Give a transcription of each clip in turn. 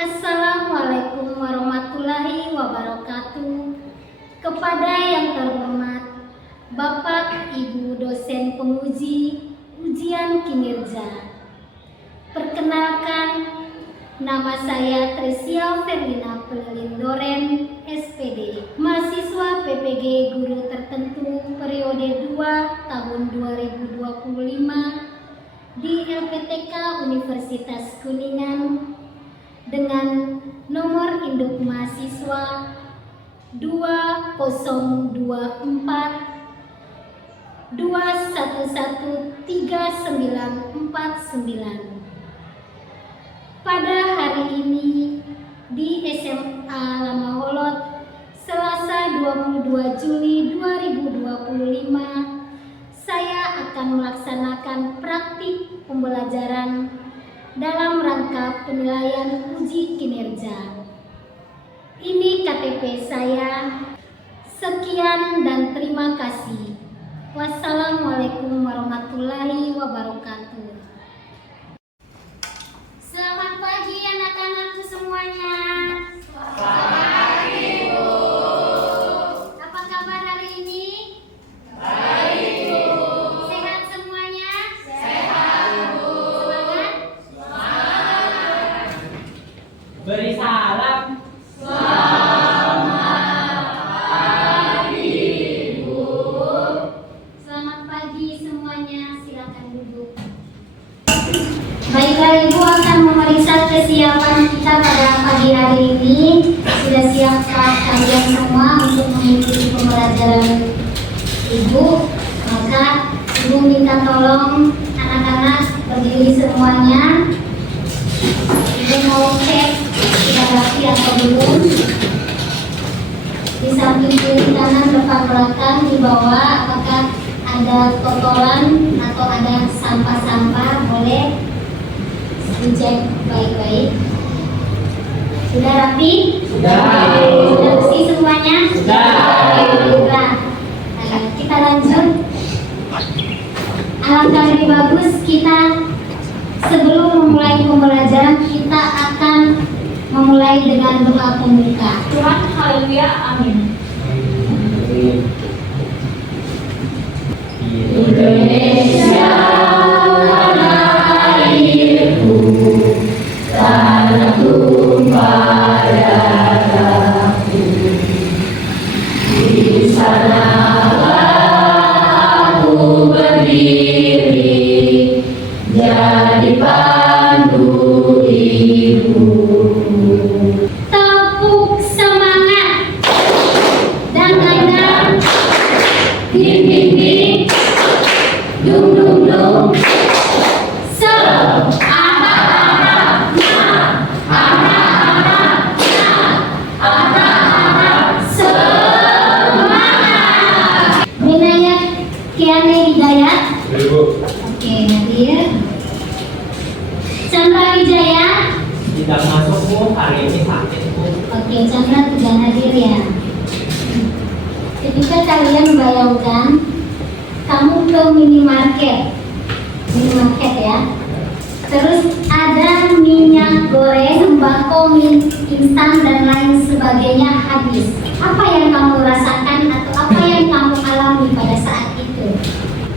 Assalamualaikum warahmatullahi wabarakatuh. Kepada yang terhormat Bapak Ibu dosen penguji ujian kinerja. Perkenalkan, nama saya Tresia Ferlina Pelindoren, SPD, mahasiswa PPG Guru Tertentu periode 2 tahun 2025 di LPTK Universitas Kuningan dengan nomor induk mahasiswa 2024 2113949. Pada hari ini di SMA Lamaholot, Selasa 22 Juli 2025, saya akan melaksanakan praktik pembelajaran dalam rangka penilaian uji kinerja. Ini KTP saya. Sekian dan terima kasih. Wassalamualaikum warahmatullahi wabarakatuh. Selamat pagi anak-anakku semuanya. Selamat pagi, Bu. Apa kabar hari ini? Baik, Bu. Sehat semuanya? Sehat, Bu. Semangat? Beri salam. Selamat pagi, Bu. Selamat pagi semuanya, silakan duduk. Baiklah, Ibu akan memeriksa kesiapan kita pada pagi hari ini. Sudah siapkah kalian semua untuk mengikuti pembelajaran Ibu? Maka Ibu minta tolong anak-anak berdiri semuanya. Ibu mau cek sudah rapi atau belum. Di samping kiri kanan, depan belakang, di bawah apakah ada kotoran atau ada sampah-sampah, boleh dicek baik-baik. Sudah rapi? Sudah. Sudah bersih semuanya? Sudah. Baiklah. Nah, kita lanjut. Alangkah lebih bagus kita sebelum memulai pembelajaran kita akan memulai dengan doa pembuka. Tuhan, haleluya, amin. Indonesia tanah airku, tanah tumpah darahku. Di sanalah aku berdiri, jadi pandu ibu. Tepuk semangat dan anda Ding ding ding, dung dung dung. Minayat Kiane Hidayat. Oke, hadir. Chandra Wijaya. Tidak masuk, Bu, hari ini sakit, Bu. Oke, Chandra tidak hadir ya. Ketika kalian bayangkan kamu ke minimarket ya. Terus ada minyak goreng, sembako, mie instan dan lain sebagainya habis. Apa yang kamu rasakan atau apa yang kamu alami pada saat itu?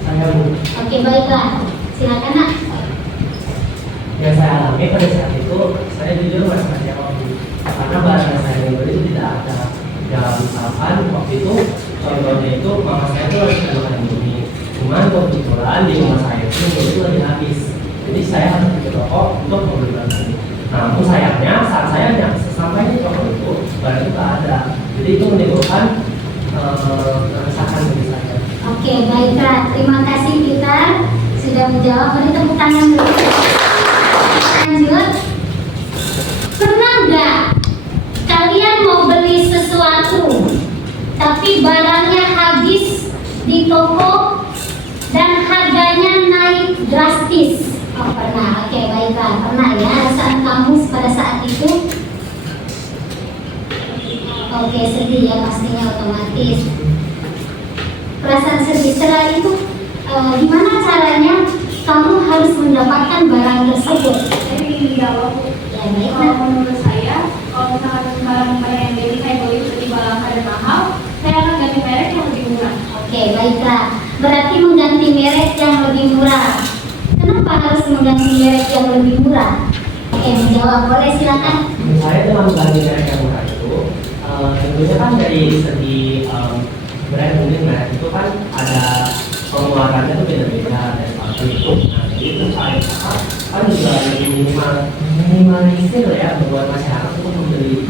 Saya, Bu, Oke, baiklah. Silakan, Nak. yang saya alami pada saat itu, saya jujur merasa jawab, Bu. Karena barang yang saya beli tidak ada. Ya, misalkan waktu itu, contohnya itu, mama saya itu harus makan Indomie. Cuman kebetulan di rumah saya itu lagi habis. Jadi saya harus pergi ke toko untuk membeli barang ini. Namun sayangnya saat saya sampai di toko itu barang itu tak ada. Jadi itu menimbulkan keresahan bagi saya. Oke, baiklah. Terima kasih Peter sudah menjawab. Beri tepuk tangan dulu. Lanjut. Pernah nggak kalian mau beli sesuatu tapi barangnya habis di toko dan harganya naik drastis? Oh, pernah. Oke, baiklah. Pernah ya. Perasaan kamu pada saat itu? Oke, sedih ya, pastinya otomatis. Perasaan sedih. Setelah itu gimana caranya kamu harus mendapatkan barang tersebut? Saya ingin menjawab, Ya, baik. kalau menurut saya merek yang lebih murah? Kenapa harus mengganti merek yang lebih murah? Oke, menjawab boleh silakan. Saya dalam mengganti merek yang murah itu, tentunya kan dari segi brand mungkin merek itu kan ada pengeluarannya itu beda-beda dari satu itu. Nah, jadi itu saya kan juga lebih minimalisir ya buat masyarakat untuk membeli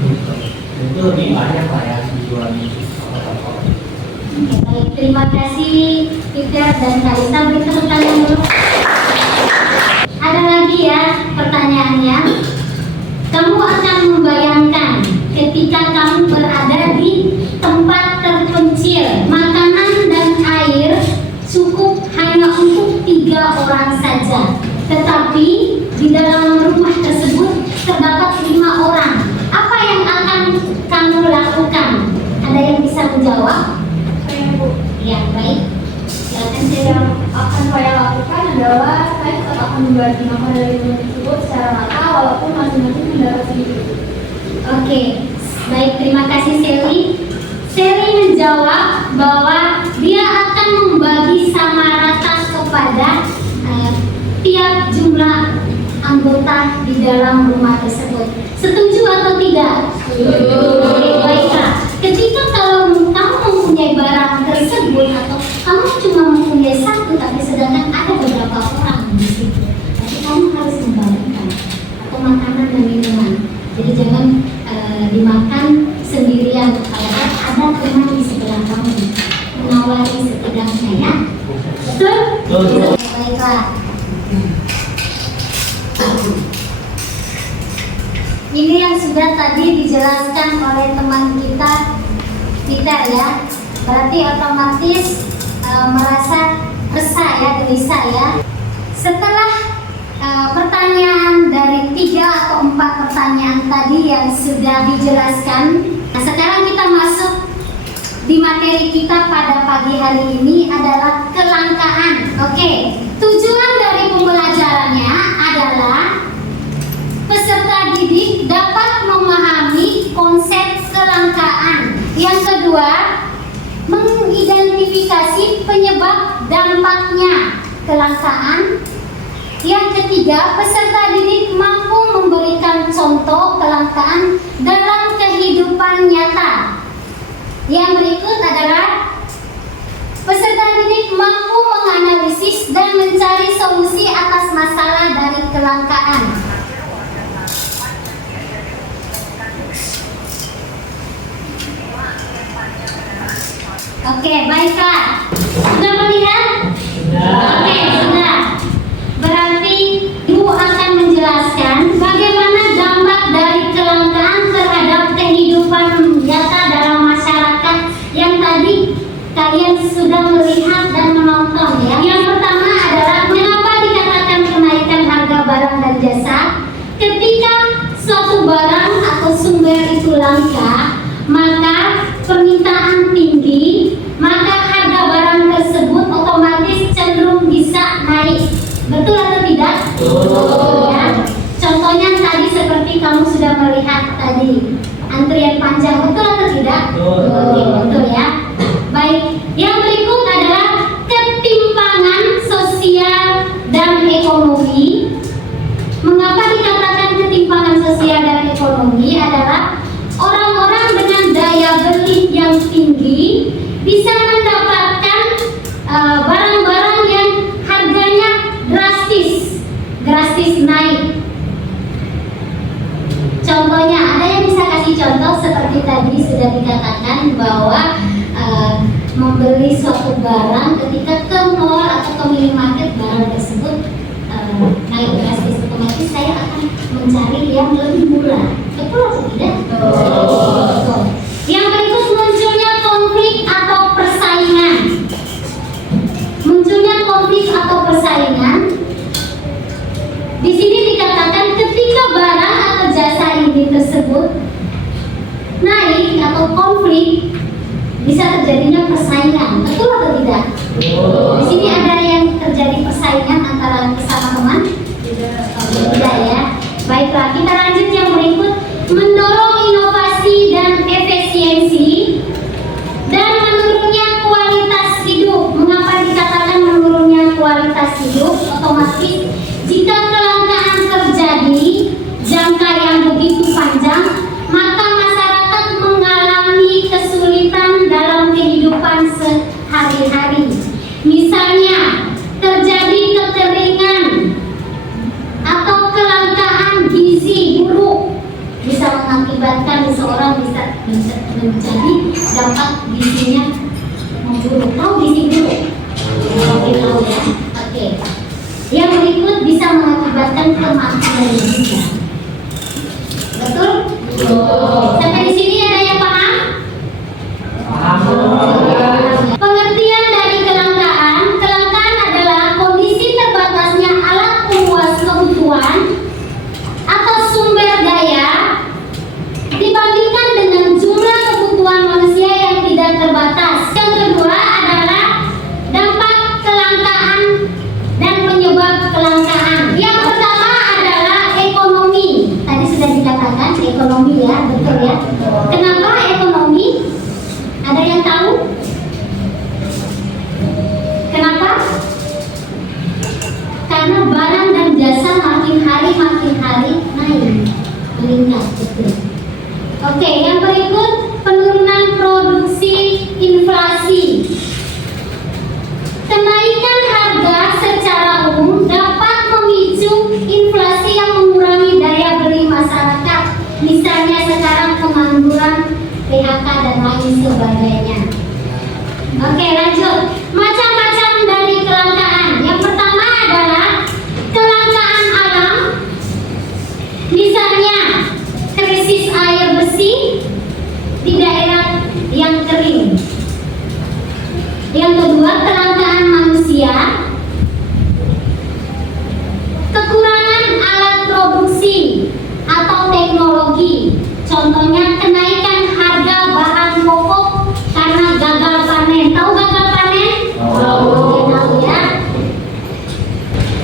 itu lebih banyak lah ya dijual di toko-toko. Oke, baik, terima kasih Peter dan Kalista. Beri tepuk tangan dulu. Ada lagi ya pertanyaannya. Kamu akan membayangkan ketika kamu berada di tempat terpencil, makanan dan air cukup hanya untuk 3 orang saja. Tetapi di dalam rumah tersebut terdapat 5 orang. Apa yang akan kamu lakukan? Ada yang bisa menjawab? Saya Bu. Ya, baik. Silakan saya. Yang akan saya lakukan adalah saya tetap akan membagi makan dari menu tersebut secara rata walaupun masing-masing mendapat sedikit. Oke, baik, terima kasih Sally. Sally menjawab bahwa dia akan membagi sama rata kepada tiap jumlah anggota di dalam rumah tersebut. Setuju atau tidak? Oke, baiklah. Ketika kalau kamu mempunyai barang tersebut atau kamu cuma mempunyai satu tapi sedangkan ada beberapa orang di situ, tapi kamu harus membagikan atau makanan dan minuman. Jadi jangan dimakan sendirian. Kalau ada teman di sebelah kamu menawari setidaknya ya. Betul? Betul. Baiklah. Ini yang sudah tadi dijelaskan oleh teman kita Peter ya. Berarti otomatis merasa resah ya, gelisah ya. Setelah pertanyaan dari 3 atau 4 pertanyaan tadi yang sudah dijelaskan, nah, sekarang kita masuk di materi kita pada pagi hari ini adalah kelangkaan. Oke, tujuan dari pembelajarannya adalah peserta didik dapat memahami konsep kelangkaan. Yang kedua, mengidentifikasi penyebab dampaknya kelangkaan. Yang ketiga, peserta didik mampu memberikan contoh kelangkaan dalam kehidupan nyata. Yang berikut adalah peserta didik mampu menganalisis dan mencari solusi atas masalah dari kelangkaan. Oke, baiklah. Sudah melihat? Oke, sudah. Berarti Ibu akan menjelaskan bagaimana dampak dari kelangkaan terhadap kehidupan nyata dalam masyarakat yang tadi kalian sudah melihat dan menonton ya. Yang pertama adalah mengapa dikatakan kenaikan harga barang dan jasa. Ketika suatu barang atau sumber itu langka, maka permintaan tinggi, maka harga barang tersebut otomatis cenderung bisa naik. Betul atau tidak? Betul. Ya. Contohnya tadi seperti kamu sudah melihat tadi antrian panjang, betul atau tidak? Betul. Oke, betul ya. Baik, yang berikut adalah ketimpangan sosial dan ekonomi. Mengapa dikatakan ketimpangan sosial dan ekonomi adalah orang-orang dengan daya beli yang tinggi bisa mendapatkan barang-barang yang harganya drastis naik. Contohnya, ada yang bisa kasih contoh seperti tadi sudah dikatakan bahwa membeli suatu barang ketika ke mall atau ke minimarket, barang tersebut naik drastis, otomatis saya akan mencari yang lebih murah. Betul atau tidak? Betul. Yang berikut munculnya konflik atau persaingan. Munculnya konflik atau persaingan. Di sini dikatakan ketika barang atau jasa ini tersebut naik atau konflik, bisa terjadinya persaingan. Betul atau tidak? Di sini ada yang terjadi persaingan antara sesama teman? Tidak ya. Baiklah, kita lanjut yang berikut. Mendorong inovasi dan efisiensi dan menurunnya kualitas hidup. Mengapa dikatakan menurunnya yang begitu panjang, maka masyarakat mengalami kesulitan dalam kehidupan sehari-hari. Misalnya, terjadi kekeringan atau kelangkaan gizi buruk, bisa mengakibatkan seseorang bisa menjadi dampak gizinya memburuk. Tahu gizi buruk? Oke, tahu ya. Oke. Yang berikut bisa mengakibatkan kematian gizi. Betul? Sampai di sini ada yang paham? Paham. Pengertian dari kelangkaan. Kelangkaan adalah kondisi terbatasnya alat pemuas kebutuhan atau sumber daya dibandingkan dengan jumlah kebutuhan manusia yang tidak terbatas. Yang kedua adalah dampak kelangkaan dan penyebab kelangkaan. Yang pertama adalah ekonomi. Tadi sudah dikatakan ekonomi ya, betul ya. Kenapa ekonomi? Ada yang tahu? Kenapa? Karena barang dan jasa makin hari naik, meningkat, betul. Oke, yang berikut penurunan produksi, inflasi. Kenaikan harga secara umum dapat memicu inflasi yang mengurangi daya beli masyarakat. Misalnya sekarang pengangguran, PHK dan lain sebagainya. Oke, lanjut. Macam-macam dari kelangkaan. Yang pertama adalah kelangkaan alam. Misalnya krisis air bersih di daerah yang kering. Yang kedua, kelangkaan manusia. Kekurangan alat produksi atau teknologi. Contohnya kenaikan harga bahan pokok karena gagal panen. Tahu gagal panen? Tahu ya.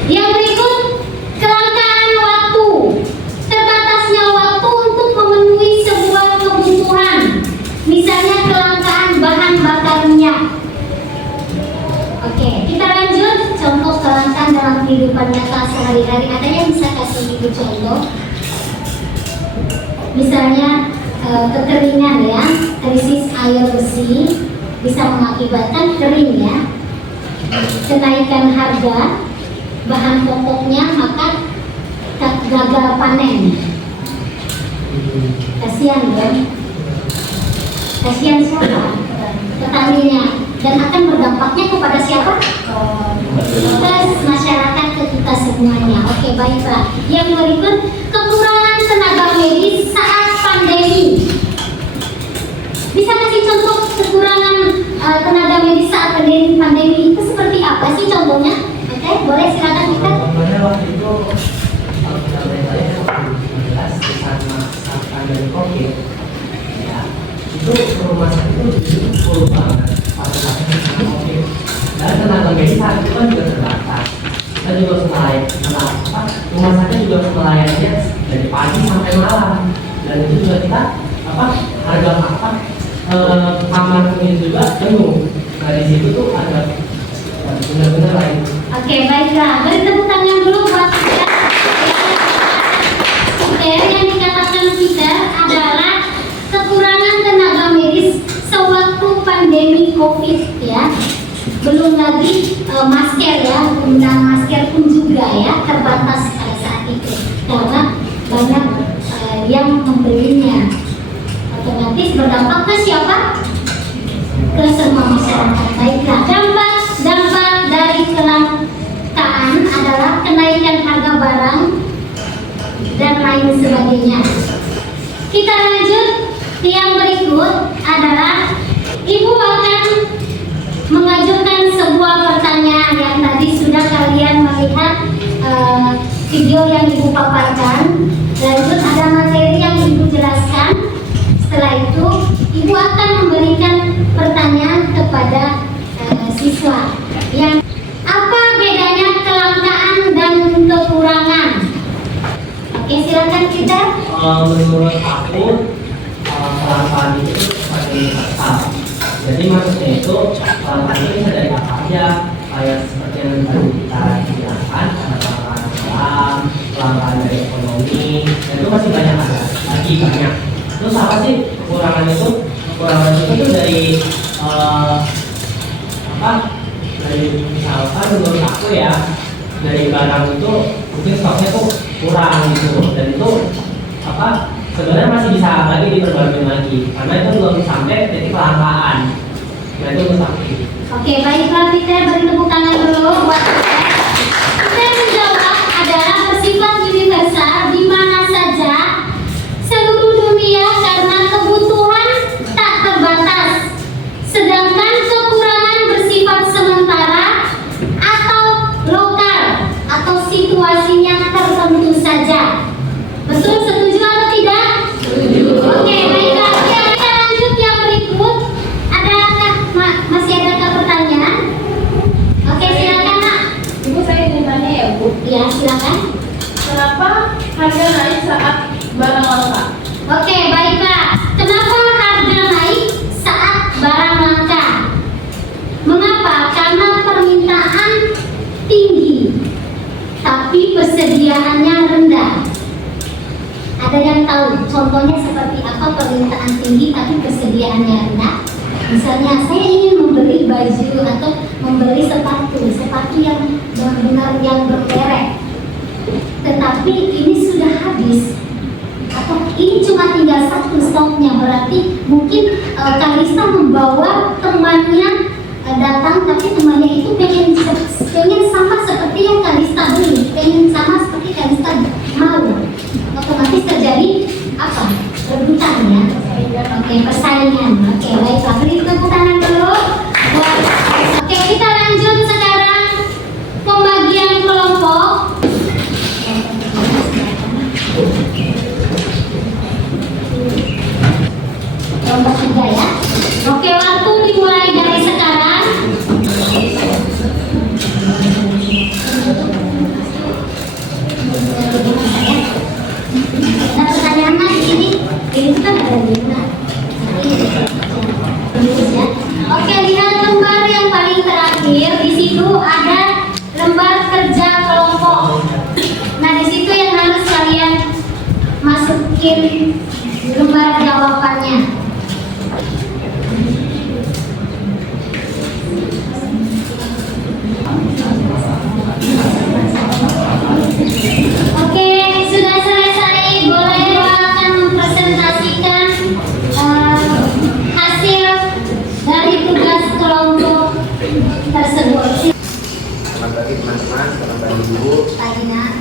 Yang berikut, kelangkaan waktu. Terbatasnya waktu untuk memenuhi sebuah kebutuhan. Misalnya kelangkaan bahan bakar minyak. Oke, kita lanjut. Contoh kelangkaan dalam kehidupan nyata sehari-hari. Ada yang bisa kasih ibu contoh? Misalnya kekeringan ya, krisis air bersih bisa mengakibatkan kering ya. Kenaikan harga bahan pokoknya, maka gagal panen. Kasihan ya. Kasihan siapa? Petaninya. Dan akan berdampaknya kepada siapa? Ke masyarakat, ke kita semuanya. Oke, baik Pak. Yang berikut, kekurangan tenaga medis saat pandemi. Bisa kasih contoh kekurangan tenaga medis saat pandemi itu seperti apa sih contohnya? Oke, boleh silakan kita. Contohnya waktu itu kalau kita belajar ya 2019 saat pandemi COVID, ya itu rumah sakit itu full banget pada saat COVID. Dan tenaga medis saat itu kan juga terbatas. Kita juga harus rumah sakit juga harus melayaninya dari pagi sampai malam. Dan itu juga kita harga kamar ini juga penuh. Nah di situ tuh ada benar-benar lain. Oke, baiklah. Beri tepuk tangan dulu buat kita. Yang dikatakan Peter adalah kekurangan tenaga medis sewaktu pandemi COVID ya. Belum lagi masker ya, penggunaan masker pun juga ya terbatas pada saat itu karena banyak yang membelinya. Otomatis berdampak ke siapa? Ke semua masyarakat. Baiklah, dampak dari kelangkaan adalah kenaikan harga barang dan lain sebagainya. Kita lanjut. Yang berikut adalah Ibu akan mengajukan sebuah pertanyaan yang tadi sudah kalian melihat video yang Ibu paparkan. Lanjut ada materi yang Ibu jelaskan. Setelah itu Ibu akan memberikan pertanyaan kepada siswa. Yang apa bedanya kelangkaan dan kekurangan? Oke, silakan kita. Menurut aku kelangkaan itu seperti kata. Jadi maksudnya itu kelangkaan itu bisa dari apa aja, kayak seperti yang tadi kita jelaskan, ada kelangkaan alam, kelangkaan dari ekonomi, dan itu masih banyak ada lagi banyak. Terus apa sih kekurangan itu? Kekurangan itu tuh dari apa? Dari misalkan menurut aku ya, dari barang itu mungkin stoknya tuh kurang gitu, dan itu apa? Sebenarnya masih bisa lagi diperbarui lagi, karena itu belum sampai titik kelangkaan. Nah itu menurut aku. Oke, baiklah Peter, beri tepuk tangan dulu buat Peter. Peter menjawab adalah bersifat universal di mana saja seluruh dunia karena kebutuhan tak terbatas. Sedangkan kekurangan bersifat sementara atau lokal atau situasinya tertentu saja. Betul, setuju atau tidak? Setuju. Oke, baiklah. Kita lanjut yang berikut. Masih adakah pertanyaan? Oke, silakan Nak. Ibu, saya ingin tanya ya Bu, Ya, silakan. kenapa harga naik saat barang langka? Oke, baiklah. Kenapa harga naik saat barang langka? Mengapa? Karena permintaan tinggi, tapi persediaannya rendah. Ada yang tahu contohnya seperti apa permintaan tinggi tapi persediaannya rendah? Misalnya saya ingin membeli baju atau membeli sepatu yang benar-benar yang bermerek, tetapi ini sudah habis atau ini cuma tinggal satu stoknya, berarti mungkin Kalista membawa temannya datang, tapi temannya itu pengen sama seperti yang Kalista beli, pengen sama seperti Kalista mau, otomatis terjadi apa? Rebutan ya. Oke, persaingan. Oke, baiklah, beri tepuk tangan dulu. Oke, kita lanjut sekarang pembagian kelompok. Kelompok 3 ya. Oke, waktu dimulai dari sekarang. Ada pertanyaan Mas di sini? Ini kan ada di mana? Ya. Oke, lihat lembar yang paling terakhir. Di situ ada lembar kerja kelompok. Nah, di situ yang harus kalian masukin lembar jawabannya. Oke, sudah selesai. Boleh akan mempresentasikan hasil dari tugas kelompok tersebut. Selamat pagi teman-teman, selamat pagi Ibu. Pagi Nak.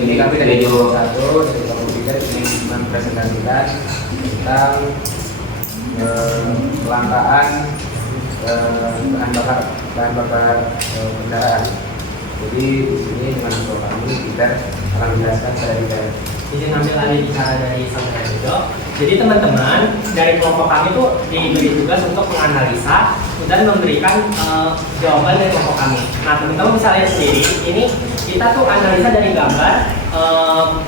Ini kami dari kelompok 1, dari kelompok 3 ingin mempresentasikan tentang kelangkaan bahan bakar kendaraan. Jadi di sini dengan kelompok kami kita akan menjelaskan secara detail. Izin ambil lagi bicara dari saudara Edo. Jadi teman-teman dari kelompok kami tuh diberi tugas untuk menganalisa dan memberikan jawaban dari kelompok kami. Nah teman-teman bisa lihat sendiri, ini kita tuh analisa dari gambar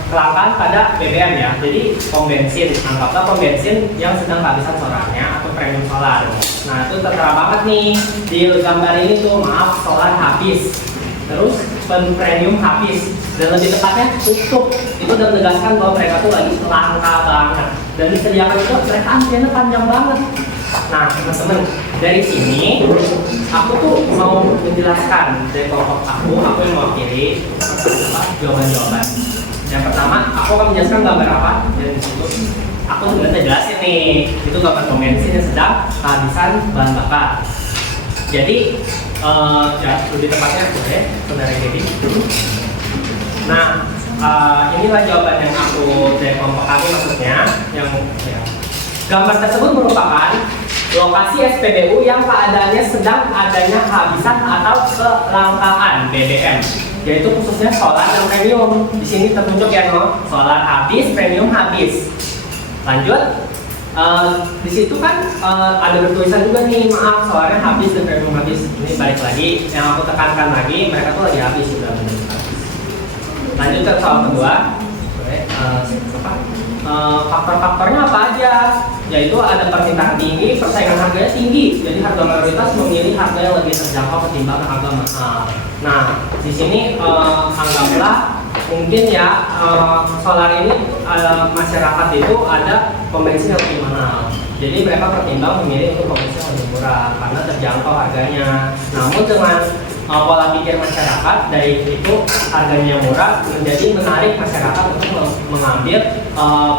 kelangkaan pada BBM ya. Jadi pom bensin, anggaplah pom bensin yang sedang kehabisan solarnya atau premium solar. Nah itu tertera banget nih di gambar ini tuh, maaf solar habis. Terus premium habis, dan lebih tepatnya tutup. Itu udah menegaskan bahwa mereka tuh lagi langka banget, dan disediakan itu mereka antriannya panjang banget. Nah teman-teman, dari sini aku tuh mau menjelaskan dari kelompok aku yang mewakili jawaban-jawaban. Yang pertama, aku akan menjelaskan gambar apa, dan disitu aku sebenarnya jelasin nih, itu gambar pom bensin yang sedang kehabisan bahan bakar. Jadi ya lebih tepatnya boleh saudara Dedi. Nah inilah jawaban yang aku dari kelompok kami, maksudnya yang ya, gambar tersebut merupakan lokasi SPBU yang keadaannya sedang adanya kehabisan atau kelangkaan BBM, yaitu khususnya solar dan premium. Di sini tertunjuk ya no, solar habis, premium habis. Lanjut. Di situ kan ada bertulisan juga nih, maaf soalnya habis dan premium habis. Ini balik lagi, yang aku tekankan lagi, mereka tuh lagi habis sudah menjadi habis. Lanjut ke soal kedua. Faktor-faktornya apa aja? Yaitu ada permintaan tinggi, persaingan harganya tinggi. Jadi harga mayoritas memilih harga yang lebih terjangkau ketimbang harga mahal. Nah, di sini anggaplah mungkin ya solar ini masyarakat itu ada pom bensin yang lebih mahal. Jadi mereka pertimbang memilih untuk pom bensin yang lebih murah karena terjangkau harganya. Namun dengan pola pikir masyarakat dari itu harganya murah menjadi menarik masyarakat untuk mengambil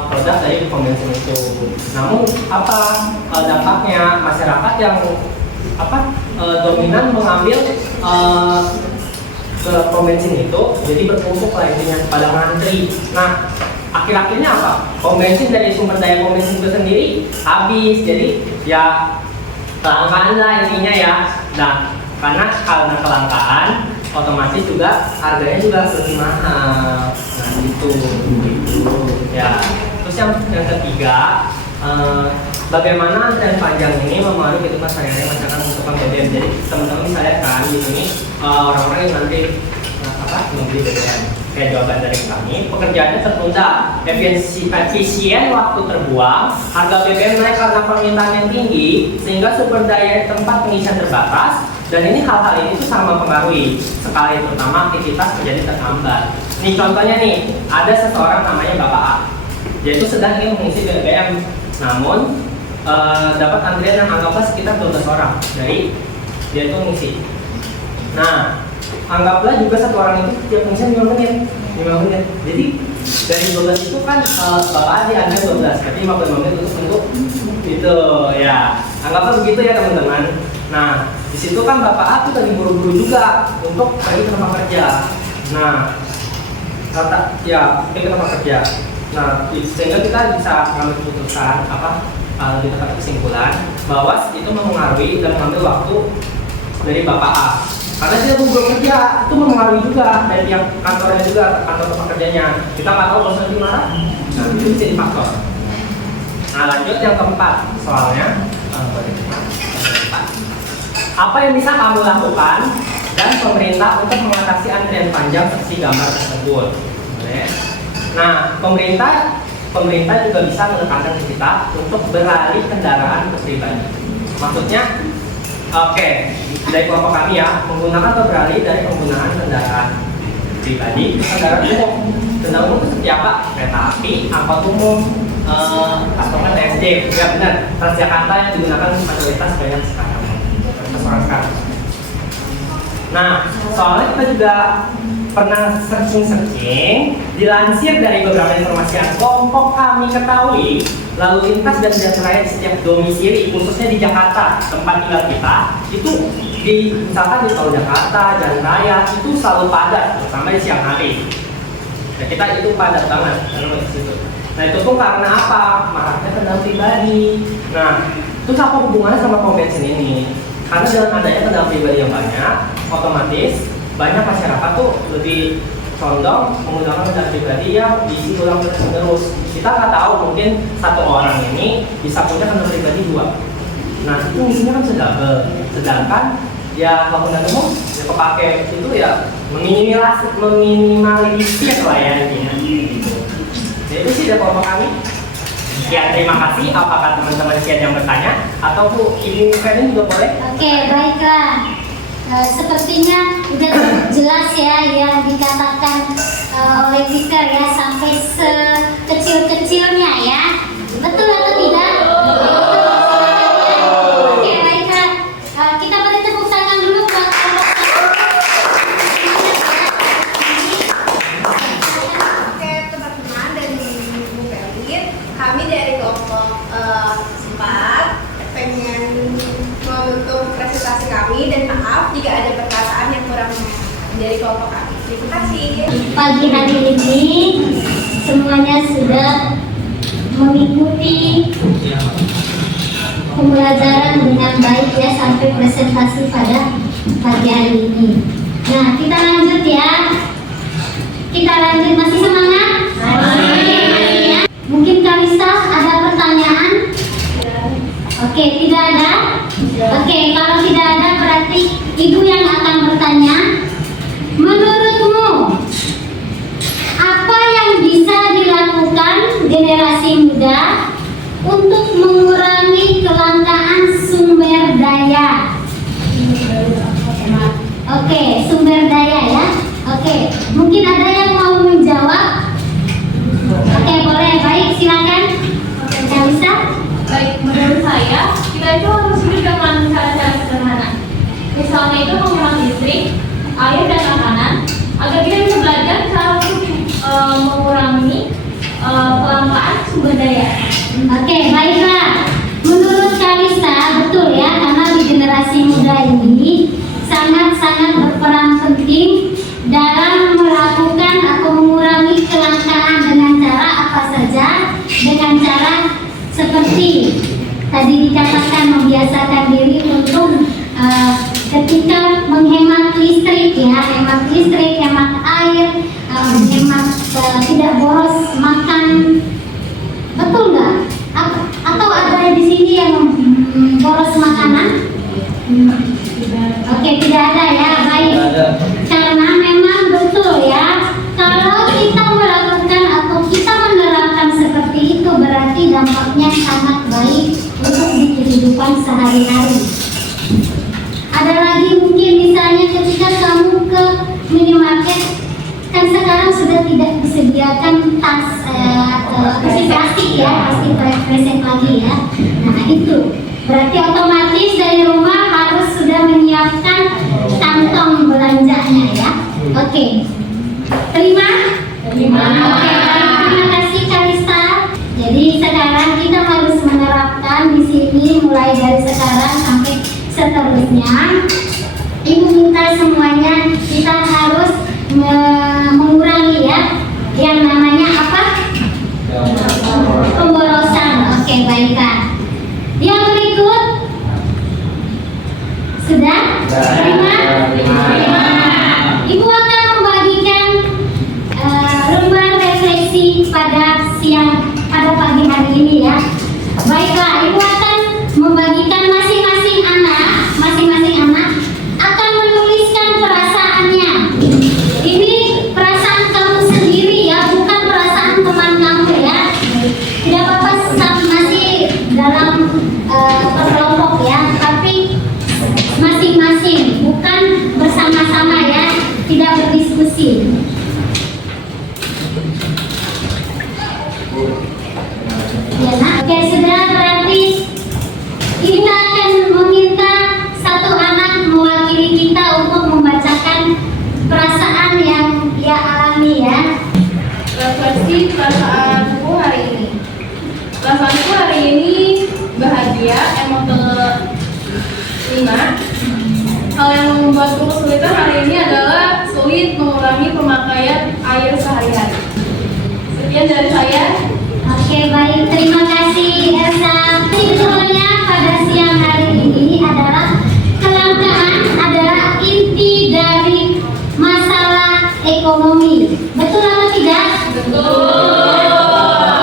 produk dari pom bensin itu. Namun apa dampaknya masyarakat yang dominan mengambil ke pom bensin itu jadi bertumpuk lah intinya pada ngantri. Nah, akhir-akhirnya apa? Pom bensin dari sumber daya pom bensin itu sendiri habis. Jadi ya kelangkaan lah intinya ya. Nah, karena kelangkaan otomatis juga harganya juga lebih mahal. Nah, gitu ya. Terus yang ketiga, bagaimana tren panjang ini mempengaruhi kehidupan sehari-hari masyarakat membutuhkan BBM. Jadi teman-teman bisa lihat kan di sini orang-orang yang nanti membeli BBM. Kayak jawaban dari kami, pekerjaannya tertunda, efisien waktu terbuang, harga BBM naik karena permintaan yang tinggi, sehingga sumber daya tempat pengisian terbatas. Dan ini hal-hal ini tuh sangat mempengaruhi sekali, terutama aktivitas menjadi terhambat. Nih contohnya nih, ada seseorang namanya Bapak A. Dia itu sedang ingin mengisi BBM, namun dapat antrian yang anggaplah sekitar 12 orang dari dia itu mengisi. Nah, anggaplah juga satu orang itu tiap mengisi 5 menit. Jadi dari 12 itu kan Bapak A diambil 12, berarti 55 menit untuk itu ya. Anggaplah begitu ya teman-teman. Nah, di situ kan Bapak A tuh lagi buru-buru juga untuk pergi ke tempat kerja. Nah, pergi ke tempat kerja. Nah, sehingga kita bisa mengambil keputusan lebih tepat kesimpulan bahwa itu mempengaruhi dan mengambil waktu dari Bapak A. Karena dia buru-buru kerja, itu mempengaruhi juga dari yang kantornya juga, kantor tempat kerjanya. Kita nggak tahu kalau nanti marah. Nah, itu jadi faktor. Nah, lanjut yang keempat, soalnya apa yang bisa kamu lakukan dan pemerintah untuk mengatasi antrian panjang seperti gambar tersebut. Nah, pemerintah juga bisa menekankan kita untuk beralih kendaraan pribadi. Maksudnya, dari kelompok kami ya, menggunakan atau beralih dari penggunaan kendaraan pribadi ke kendaraan umum. Kendaraan umum itu seperti apa? Kereta api, angkot umum, atau TSD. Ya benar, Transjakarta yang digunakan mayoritas banyak sekarang. Nah, soalnya kita juga pernah searching, dilansir dari beberapa informasi yang kelompok kami ketahui, lalu lintas dan jalan raya di setiap domisili, khususnya di Jakarta, tempat tinggal kita, itu misalkan di Tol Jakarta, jalan raya, itu selalu padat, terutama di siang hari. Nah, kita itu padat banget. Nah, itu pun karena apa? Maraknya kendaraan pribadi. Nah, terus apa hubungannya sama pom bensin ini? Karena dengan adanya kendaraan pribadi yang banyak, otomatis banyak masyarakat tuh lebih condong menggunakan kendaraan pribadi yang diisi ulang terus. Kita nggak tahu, mungkin satu orang ini bisa punya kendaraan pribadi 2. Nah, itu isinya kan sedabel. Sedangkan ya kalau kendaraan umum ya kepake itu ya meminimalisir lah ya intinya. Jadi itu sih dari kelompok kami. Ya, terima kasih. Apakah teman-teman siap yang bertanya? Atau Bu, ini Feni juga boleh? Oke, baiklah. Sepertinya sudah jelas ya yang dikatakan oleh speaker ya, sampai sekecil-kecilnya ya. Betul atau tidak? Oke, baiklah. Kita beri tepuk tangan dulu buat kelompok. Oke, teman-teman dari Bu Pelin, kami dari kelompok 4 pengen menutup presentasi kami dan maaf jika ada perkataan yang kurang dari kelompok kami. Terima kasih. Pagi hari ini semuanya sudah mengikuti pembelajaran dengan baik ya sampai presentasi pada pagi hari ini. Nah, kita lanjut ya. Kita lanjut, masih semangat? Masih. Mungkin Kalista ada pertanyaan? Oke, tidak ada? Oke, kalau tidak ada berarti Ibu yang akan bertanya. Menurutmu, apa yang bisa dilakukan itu menghemat listrik, air dan makanan agar kita bisa belajar cara untuk mengurangi kelangkaan sumber daya. Oke, baiklah. Menurut Kalista betul ya, karena di generasi muda ini sangat-sangat berperan penting dalam melakukan atau mengurangi kelangkaan dengan cara apa saja, dengan cara seperti tadi dikatakan membiasakan diri untuk ketika menghemat listrik ya, hemat listrik, hemat air, hemat tidak boros makan, betul nggak? Atau ada di sini yang boros makanan? Oke, tidak ada ya, baik. Karena memang betul ya, kalau kita melakukan atau kita menerapkan seperti itu berarti dampaknya sangat baik untuk di kehidupan sehari-hari. Ada lagi mungkin misalnya ketika kamu ke minimarket, kan sekarang sudah tidak disediakan tas plastik ya, plastik kresek lagi ya. Nah itu berarti otomatis dari rumah harus sudah menyiapkan kantong belanjanya ya. Oke, terima? Terima. Oke, baik, terima kasih Kalista. Jadi sekarang kita harus menerapkan di sini mulai dari sekarang sampai seterusnya. Ibu minta semuanya kita harus mengurangi ya yang namanya apa? Pemborosan. Oke, baiklah. Yang berikut sudah? Terima? Terima. Ibu akan membagikan lembar refleksi pada pagi hari ini ya. Baiklah, ibu akan membagikan masing-masing anak akan menuliskan perasaannya. Ini perasaan kamu sendiri ya, bukan perasaan teman kamu ya. Tidak apa-apa, masih dalam kelompok ya, tapi masing-masing, bukan bersama-sama ya, tidak berdiskusi. Ya, nah, oke, sudah berarti kita akan meminta satu anak mewakili kita untuk membacakan perasaan yang dia alami ya. Refleksi perasaanku hari ini. Perasaanku hari ini bahagia, emang kelima. Hal yang membuatku kesulitan hari ini adalah sulit mengurangi pemakaian air sehari-hari. Sekian dari saya. Oke, baik, terima kasih Elsa. Kesimpulannya pada siang hari ini adalah kelangkaan adalah inti dari masalah ekonomi. Betul atau tidak? Betul.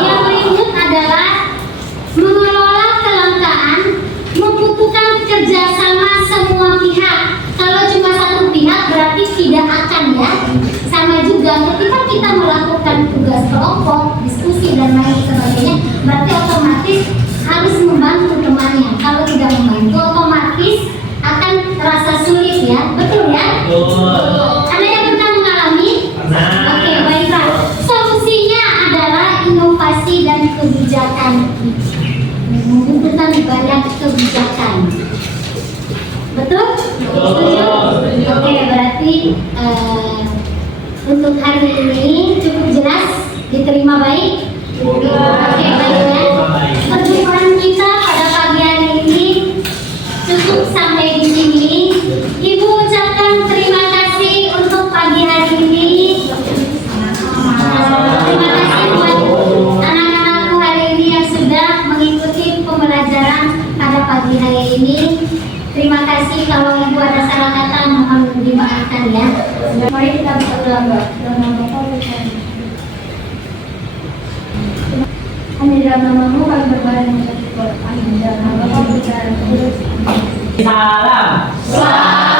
Yang berikut adalah mengelola kelangkaan membutuhkan kerjasama semua pihak. Kalau cuma satu pihak berarti tidak akan ya. Sama juga ketika kita melakukan tugas kelompok, diskusi dan lain sebagainya, berarti otomatis harus membantu temannya. Kalau tidak membantu, otomatis akan terasa sulit ya. Betul ya? Betul. Ada yang pernah mengalami? Pernah. Oke, baiklah. Solusinya adalah inovasi dan kebijakan. Membutuhkan banyak kebijakan. Betul? Setuju? Oke, berarti untuk hari ini cukup jelas, diterima baik? Oke, baiklah. Perjumpaan kita pada pagi hari ini cukup sampai di sini. Ibu ucapkan terima kasih untuk pagi hari ini. Terima kasih buat anak-anakku hari ini yang sudah mengikuti pembelajaran pada pagi hari ini. Terima kasih. Kalau ibu ada salah kata mohon dimaafkan ya. Mari kita berulang dalam nama Amin. Dalam namamu kami berbaring mengucap syukur. Amin. Dalam nama Bapa, Putra, dan Roh Kudus. Salam.